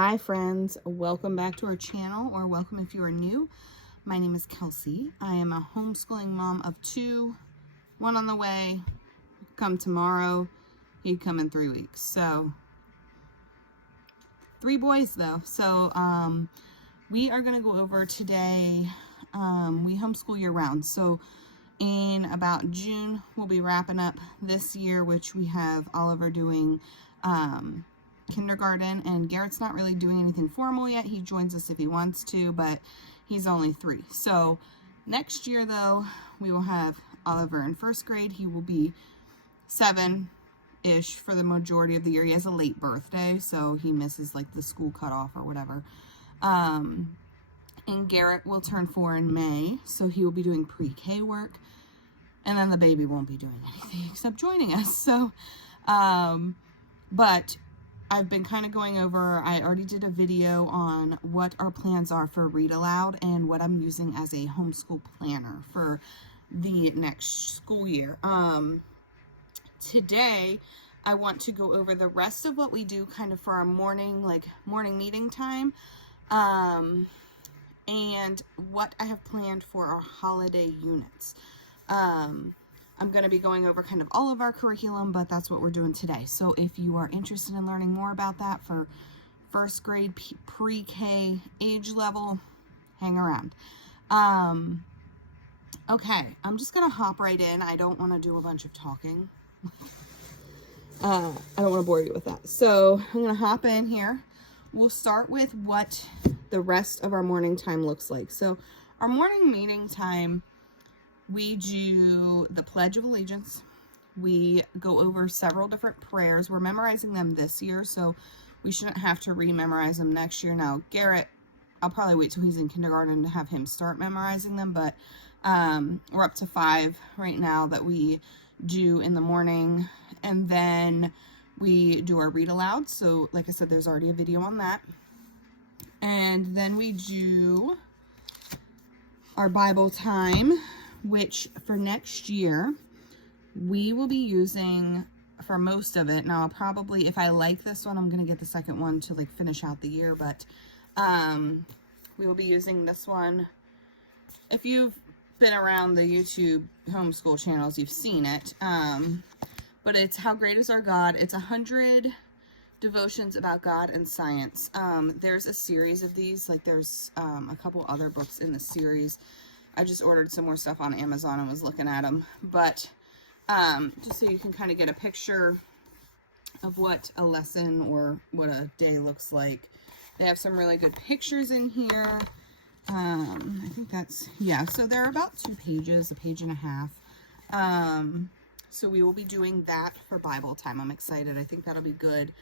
Hi friends, welcome back to our channel, or welcome if you are new. My name is Kelsey. I am a homeschooling mom of two, one on the way, come tomorrow, he'd come in 3 weeks. So 3 boys though. So we are going to go over today, we homeschool year round. So in about June, we'll be wrapping up this year, which we have Oliver doing kindergarten, and Garrett's not really doing anything formal yet. He joins us if he wants to, but he's only 3. So next year though, we will have Oliver in 1st grade. He will be 7-ish for the majority of the year. He has a late birthday, so he misses like the school cutoff or whatever. And Garrett will turn 4 in May, so he will be doing pre-K work, and then the baby won't be doing anything except joining us. So but I've been kind of going over, I already did a video on what our plans are for Read Aloud and what I'm using as a homeschool planner for the next school year. Today, I want to go over the rest of what we do kind of for our morning meeting time, and what I have planned for our holiday units. I'm going to be going over kind of all of our curriculum, but that's what we're doing today. So if you are interested in learning more about that for 1st grade pre-K age level, hang around. Okay, I'm just going to hop right in. I don't want to do a bunch of talking. I don't want to bore you with that. So I'm going to hop in here. We'll start with what the rest of our morning time looks like. So our morning meeting time, we do the Pledge of Allegiance. We go over several different prayers. We're memorizing them this year, so we shouldn't have to re-memorize them next year. Now, Garrett, I'll probably wait till he's in kindergarten to have him start memorizing them, but we're up to 5 right now that we do in the morning, and then we do our read aloud. So, like I said, there's already a video on that. And then we do our Bible time, which for next year, we will be using for most of it. Now, I'll probably, if I like this one, I'm going to get the second one to like finish out the year, but we will be using this one. If you've been around the YouTube homeschool channels, you've seen it. But it's How Great Is Our God. It's 100 devotions about God and science. There's a series of these, like there's a couple other books in the series. I just ordered some more stuff on Amazon and was looking at them, but just so you can kind of get a picture of what a lesson or what a day looks like. They have some really good pictures in here. I think that's, yeah, so they're about 2 pages, a page and a half. So we will be doing that for Bible time. I'm excited. I think that'll be good.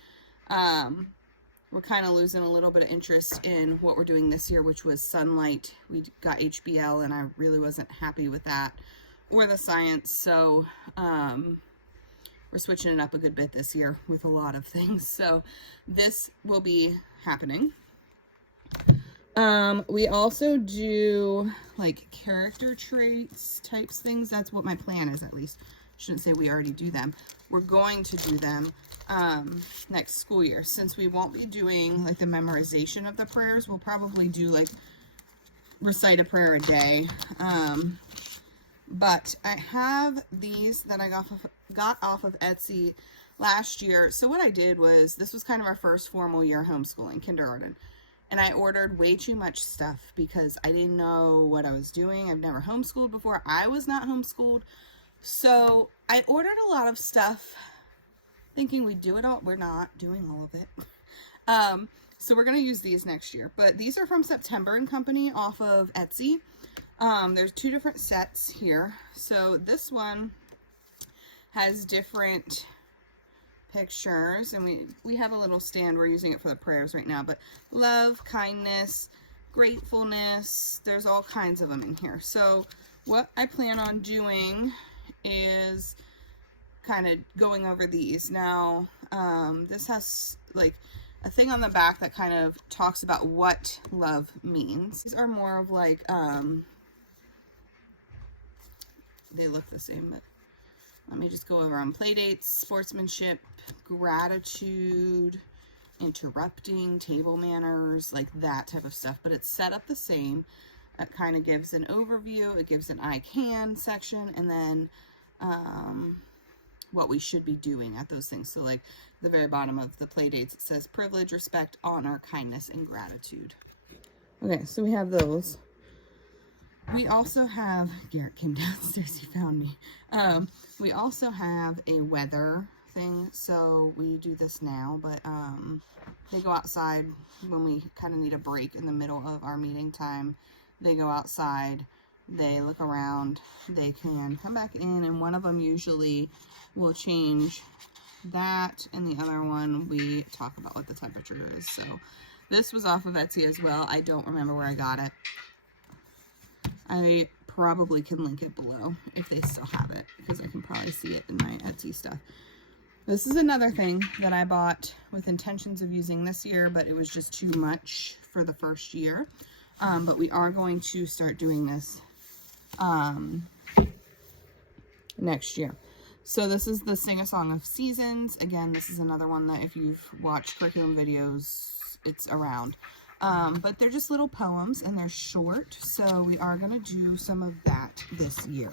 We're kind of losing a little bit of interest in what we're doing this year, which was Sunlight. We got HBL, and I really wasn't happy with that, or the science. So we're switching it up a good bit this year with a lot of things. So this will be happening. We also do like character traits types things. That's what my plan is, at least. Shouldn't say we already do them. We're going to do them next school year. Since we won't be doing like the memorization of the prayers, we'll probably do like recite a prayer a day. But I have these that I got off of Etsy last year. So what I did was, this was kind of our first formal year homeschooling, kindergarten. And I ordered way too much stuff because I didn't know what I was doing. I've never homeschooled before. I was not homeschooled. So I ordered a lot of stuff thinking we'd do it all. We're not doing all of it. So we're going to use these next year. But these are from September & Company off of Etsy. There's 2 different sets here. So this one has different pictures, and we have a little stand. We're using it for the prayers right now, but love, kindness, gratefulness, there's all kinds of them in here. So what I plan on doing is kind of going over these. Now this has like a thing on the back that kind of talks about what love means. These are more of like they look the same, but let me just go over on play dates, sportsmanship, gratitude, interrupting, table manners, like that type of stuff, but it's set up the same. It kind of gives an overview, it gives an I can section, and then what we should be doing at those things. So like the very bottom of the play dates, it says privilege, respect, honor, kindness, and gratitude. Okay, so we have those. We also have, Garrett came downstairs, he found me. We also have a weather thing, so we do this now, but they go outside when we kind of need a break in the middle of our meeting time. They go outside, they look around, they can come back in, and one of them usually will change that, and the other one we talk about what the temperature is. So this was off of Etsy as well. I don't remember where I got it. I probably can link it below if they still have it, because I can probably see it in my Etsy stuff. This is another thing that I bought with intentions of using this year, but it was just too much for the first year. But we are going to start doing this next year. So this is the Sing a Song of Seasons. Again, this is another one that if you've watched curriculum videos, it's around. But they're just little poems and they're short. So we are going to do some of that this year.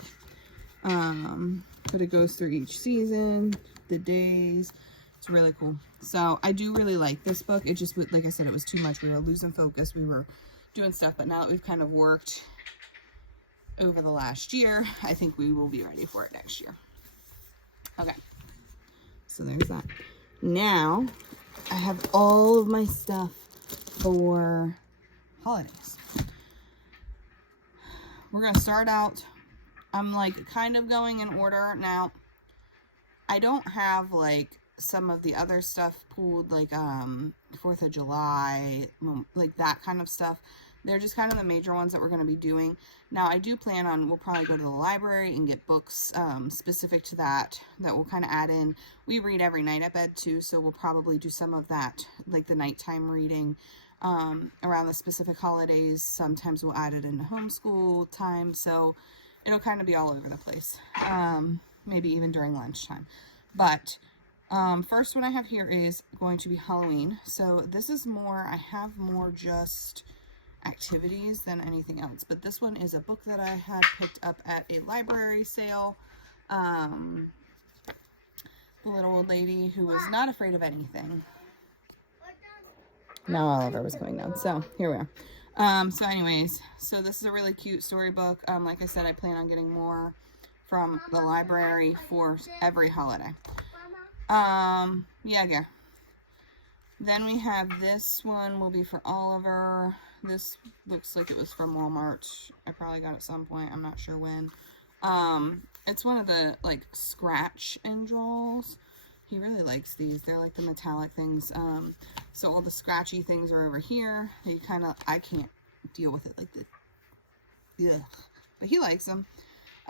But it goes through each season, the days. It's really cool. So I do really like this book. It just, like I said, it was too much. We were losing focus. We were doing stuff, but now that we've kind of worked over the last year, I think we will be ready for it next year. Okay, so there's that. Now I have all of my stuff for holidays. We're gonna start out, I'm like kind of going in order. Now I don't have like some of the other stuff pulled, like 4th of July, like that kind of stuff. They're just kind of the major ones that we're going to be doing. Now I do plan on, we'll probably go to the library and get books specific to that we'll kind of add in. We read every night at bed too, so we'll probably do some of that, like the nighttime reading around the specific holidays. Sometimes we'll add it into homeschool time, so it'll kind of be all over the place, maybe even during lunchtime. But first one I have here is going to be Halloween. So this is more, I have more just activities than anything else, but this one is a book that I had picked up at a library sale. The little old lady who was not afraid of anything. Now Oliver was coming down, so here we are. So anyways, so this is a really cute storybook. Like I said, I plan on getting more from the library for every holiday. Yeah, Gare. Then we have this one will be for Oliver. This looks like it was from Walmart. I probably got it at some point. I'm not sure when. It's one of the like scratch and draws. He really likes these. They're like the metallic things. So all the scratchy things are over here. They kind of, I can't deal with it like this. Yeah, but he likes them.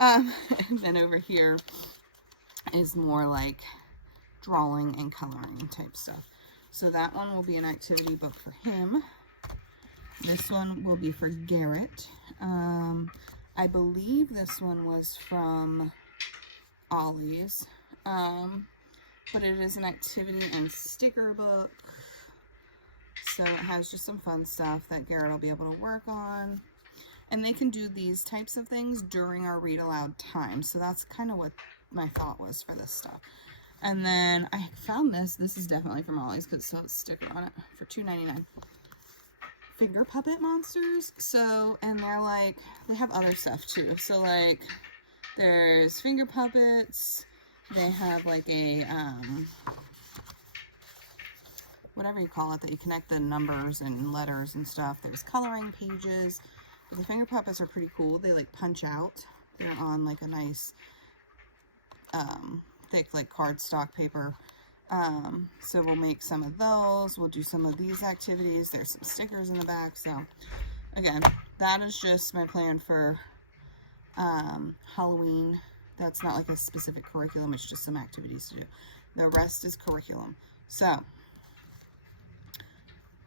And then over here is more like drawing and coloring type stuff. So that one will be an activity book for him. This one will be for Garrett. I believe this one was from Ollie's. But it is an activity and sticker book. So it has just some fun stuff that Garrett will be able to work on. And they can do these types of things during our read aloud time. So that's kind of what my thought was for this stuff. And then I found this. This is definitely from Ollie's because it still has a sticker on it for $2.99. Finger puppet monsters. So, and they're like, they have other stuff too. So like, there's finger puppets. They have like a, whatever you call it, that you connect the numbers and letters and stuff. There's coloring pages. The finger puppets are pretty cool. They like punch out. They're on like a nice, thick like cardstock paper. So we'll make some of those. We'll do some of these activities. There's some stickers in the back. So again, that is just my plan for Halloween. That's not like a specific curriculum. It's just some activities to do. The rest is curriculum. So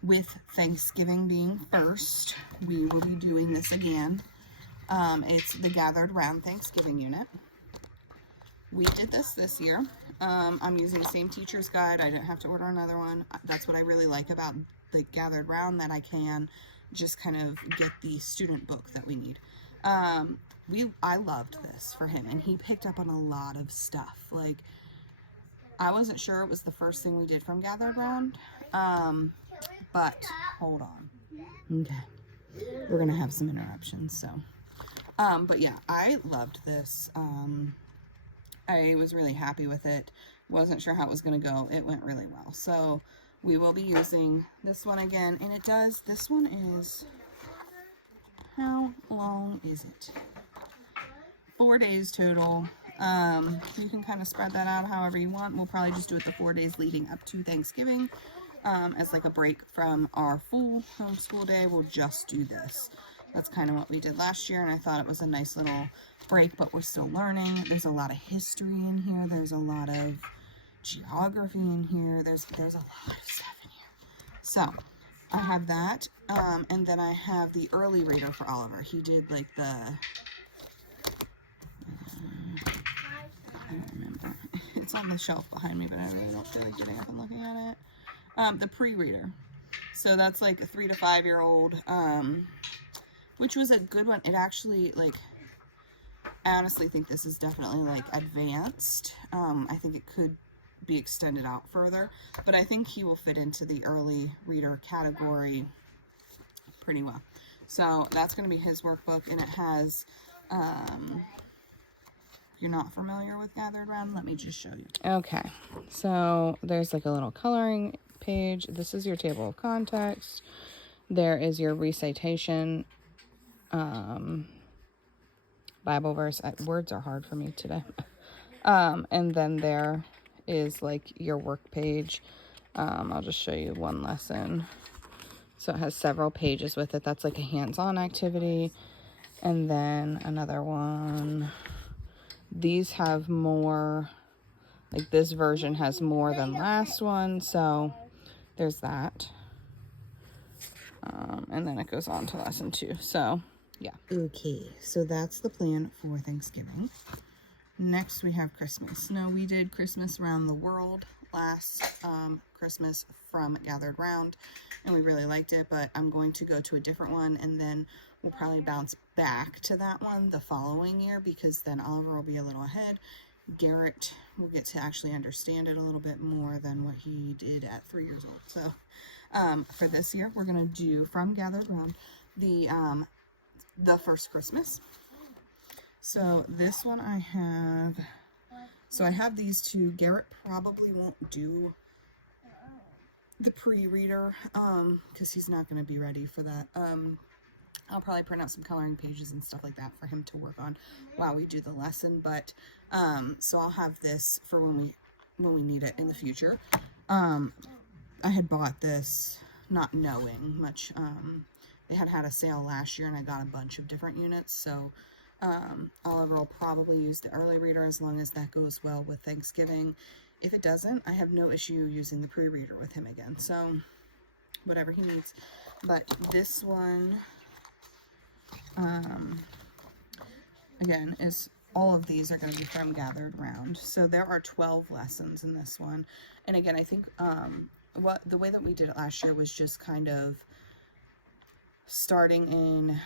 with Thanksgiving being first, we will be doing this again. It's the Gathered Round Thanksgiving unit. We did this year. I'm using the same teacher's guide. I didn't have to order another one. That's what I really like about the Gathered Round, that I can just kind of get the student book that we need. I loved this for him, and he picked up on a lot of stuff. Like, I wasn't sure it was the first thing we did from Gathered Round, but hold on. Okay, we're gonna have some interruptions, so. But yeah, I loved this. I was really happy with it. Wasn't sure how it was going to go. It went really well. So we will be using this one again. And it does, this one is, how long is it? 4 days total. You can kind of spread that out however you want. We'll probably just do it the 4 days leading up to Thanksgiving. As like a break from our full homeschool day, we'll just do this. That's kind of what we did last year, and I thought it was a nice little break, but we're still learning. There's a lot of history in here. There's a lot of geography in here. There's a lot of stuff in here. So I have that, and then I have the early reader for Oliver. He did like the, I don't remember. It's on the shelf behind me, but I really don't feel like getting up and looking at it. The pre-reader. So that's like a 3 to 5 year old, which was a good one. It actually, like, I honestly think this is definitely like advanced. I think it could be extended out further, but I think he will fit into the early reader category pretty well. So that's going to be his workbook, and it has, if you're not familiar with Gathered Round, let me just show you. Okay, so there's like a little coloring page. This is your table of context. There is your recitation, Bible verse. Words are hard for me today. And then there is like your work page. I'll just show you one lesson. So it has several pages with it. That's like a hands-on activity. And then another one. These have more, like this version has more than last one. So there's that. And then it goes on to lesson 2. So yeah. Okay, so that's the plan for Thanksgiving. Next we have Christmas. Now, we did Christmas Around the World last Christmas from Gathered Round, and we really liked it, but I'm going to go to a different one, and then we'll probably bounce back to that one the following year, because then Oliver will be a little ahead. Garrett will get to actually understand it a little bit more than what he did at 3 years old. So for this year, we're going to do from Gathered Round the first Christmas. So this one I have, so I have these two. Garrett probably won't do the pre-reader because he's not going to be ready for that. I'll probably print out some coloring pages and stuff like that for him to work on while we do the lesson. But so I'll have this for when we need it in the future. I had bought this not knowing much. They had a sale last year, and I got a bunch of different units. So Oliver will probably use the early reader as long as that goes well with Thanksgiving. If it doesn't, I have no issue using the pre-reader with him again. So whatever he needs. But this one, again, is all of these are going to be from Gathered Round. So there are 12 lessons in this one. And again, I think the way that we did it last year was just kind of starting in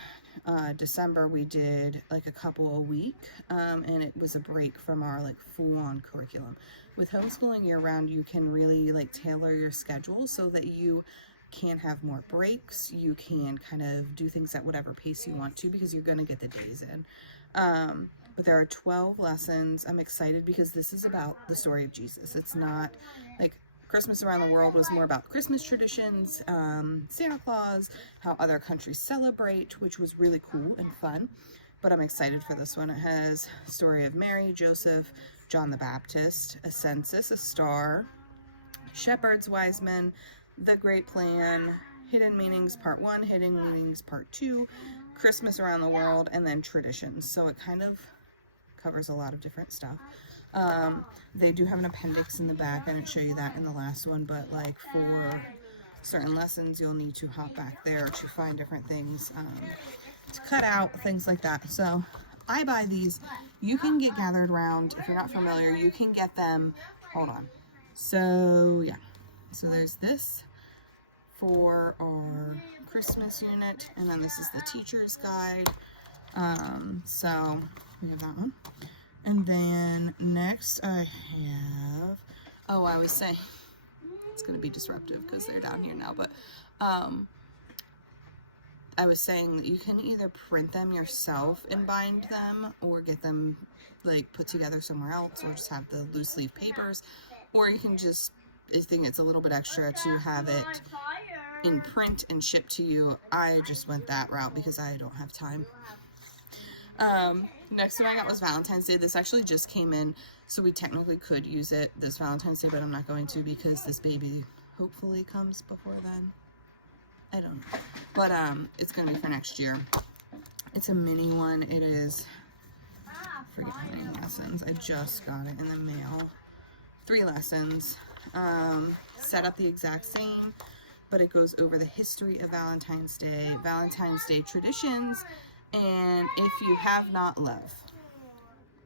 December. We did like a couple a week, and it was a break from our like full-on curriculum. With homeschooling year-round, you can really like tailor your schedule so that you can have more breaks. You can kind of do things at whatever pace you want to, because you're going to get the days in. But there are 12 lessons. I'm excited because this is about the story of Jesus. It's not like Christmas Around the World was more about Christmas traditions, Santa Claus, how other countries celebrate, which was really cool and fun. But I'm excited for this one. It has story of Mary, Joseph, John the Baptist, a census, a star, shepherds, wise men, the great plan, hidden meanings part 1, hidden meanings part 2, Christmas Around the World, and then traditions. So it kind of covers a lot of different stuff. They do have an appendix in the back. I didn't show you that in the last one, but like for certain lessons, you'll need to hop back there to find different things to cut out, things like that. So I buy these. You can get gathered round. If you're not familiar, you can get them. Hold on. So yeah, so there's this for our Christmas unit, and then this is the teacher's guide. So we have that one. And then next I have, oh, I was saying, it's going to be disruptive because they're down here now, but I was saying that you can either print them yourself and bind them, or get them like put together somewhere else, or just have the loose leaf papers, or you can just, I think it's a little bit extra to have it in print and shipped to you. I just went that route because I don't have time. Next one I got was Valentine's Day. This actually just came in, so we technically could use it this Valentine's Day, but I'm not going to because this baby hopefully comes before then. I don't know. But it's going to be for next year. It's a mini one. It is, I forget how many lessons. I just got it in the mail. 3 lessons. Set up the exact same, but it goes over the history of Valentine's Day traditions, and if you have not, love.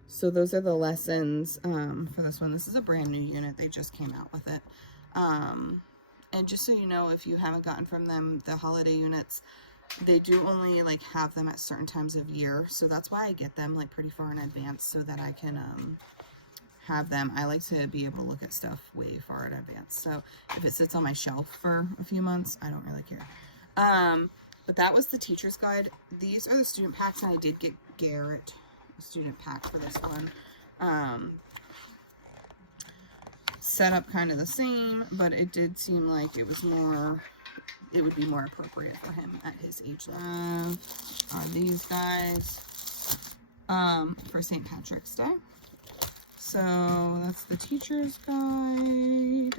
So those are the lessons for this one. This is a brand new unit. They just came out with it. And just so you know, if you haven't gotten from them the holiday units, they do only like have them at certain times of year. So that's why I get them like pretty far in advance, so that I can have them. I like to be able to look at stuff way far in advance. So if it sits on my shelf for a few months, I don't really care. But that was the teacher's guide. These are the student packs, and I did get Garrett a student pack for this one. Set up kind of the same, but it did seem like it was more, it would be more appropriate for him at his age level. Are these guys for St. Patrick's Day. So that's the teacher's guide.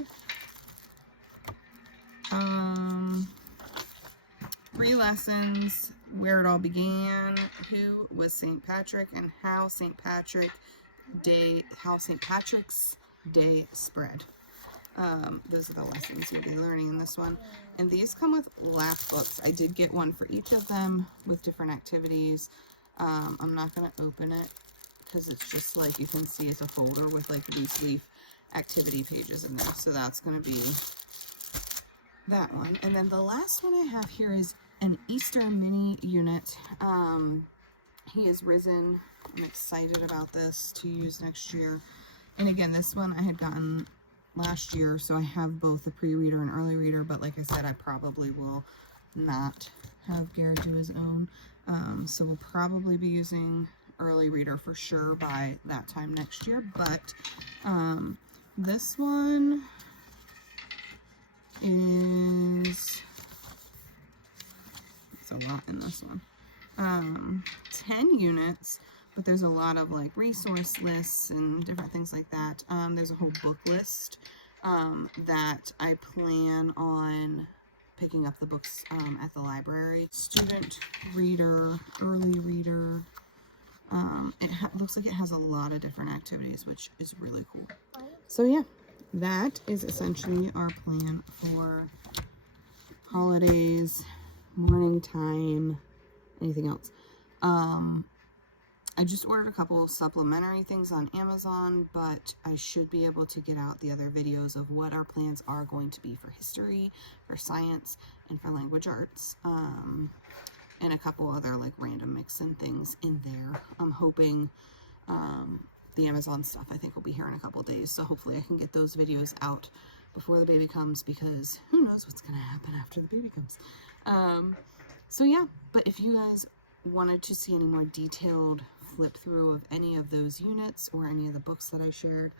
3 lessons, where it all began, who was St. Patrick, and how St. Patrick's Day spread. Those are the lessons you'll be learning in this one. And these come with lap books. I did get one for each of them with different activities. I'm not going to open it because it's just like, you can see it's a folder with like loose leaf activity pages in there. So that's going to be that one. And then the last one I have here is an Easter mini unit. He is risen. I'm excited about this to use next year. And again, this one I had gotten last year, so I have both the pre-reader and early reader, but like I said, I probably will not have Garrett do his own. So we'll probably be using early reader for sure by that time next year. But this one is, it's a lot in this one. 10 units, but there's a lot of like resource lists and different things like that. There's a whole book list that I plan on picking up the books at the library. Student reader, early reader. It looks like it has a lot of different activities, which is really cool. So yeah, that is essentially our plan for holidays, morning time, anything else. I just ordered a couple supplementary things on Amazon, but I should be able to get out the other videos of what our plans are going to be for history, for science, and for language arts, and a couple other like random mix-in things in there. I'm hoping the Amazon stuff I think will be here in a couple days, so hopefully I can get those videos out before the baby comes, because who knows what's going to happen after the baby comes. So yeah, but if you guys wanted to see any more detailed flip through of any of those units or any of the books that I shared,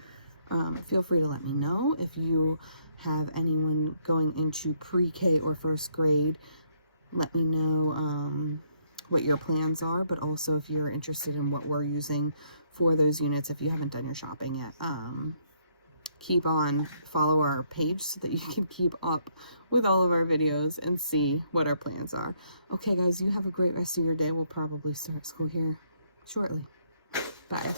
feel free to let me know. If you have anyone going into pre-K or first grade, let me know what your plans are, but also if you're interested in what we're using for those units, if you haven't done your shopping yet. Follow our page so that you can keep up with all of our videos and see what our plans are. Okay guys, you have a great rest of your day. We'll probably start school here shortly. Bye.